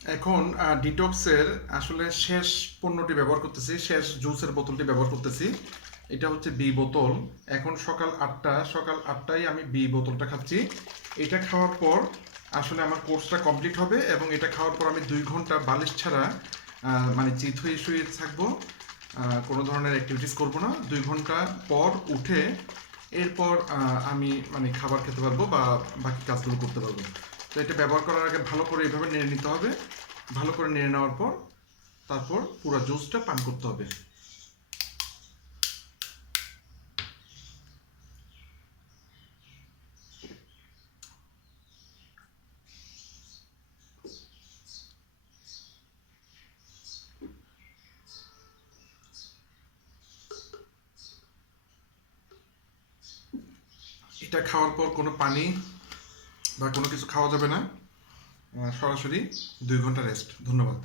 এখন ডিটক্সের আসলে শেষ পণ্যটি ব্যবহার করতেছি, শেষ জুসের বোতলটি ব্যবহার করতেছি। এটা হচ্ছে বি বোতল। এখন সকাল 8টায় আমি বি বোতলটা খাচ্ছি। এটা খাওয়ার পর আসলে আমার কোর্সটা কমপ্লিট হবে এবং এটা খাওয়ার পর আমি 2 ঘন্টা বালিশ ছাড়া মানে চিত হয়ে শুয়ে থাকবো। কোনো ধরনের অ্যাক্টিভিটিস করব না। 2 ঘন্টা পর উঠে এরপর আমি মানে খাবার খেতে পারবো বা বাকি কাজগুলো করতে পারবো। তো এটা ব্যবহার করার আগে ভালো করে এইভাবে নেড়ে নিতে হবে। ভালো করে নেড়ে নেওয়ার পর তারপর পুরো জুসটা পান করতে হবে। এটা খাওয়ার পর কোনো পানি বা কোনো কিছু খাওয়া যাবে না। সরাসরি 2 ঘন্টা রেস্ট। ধন্যবাদ।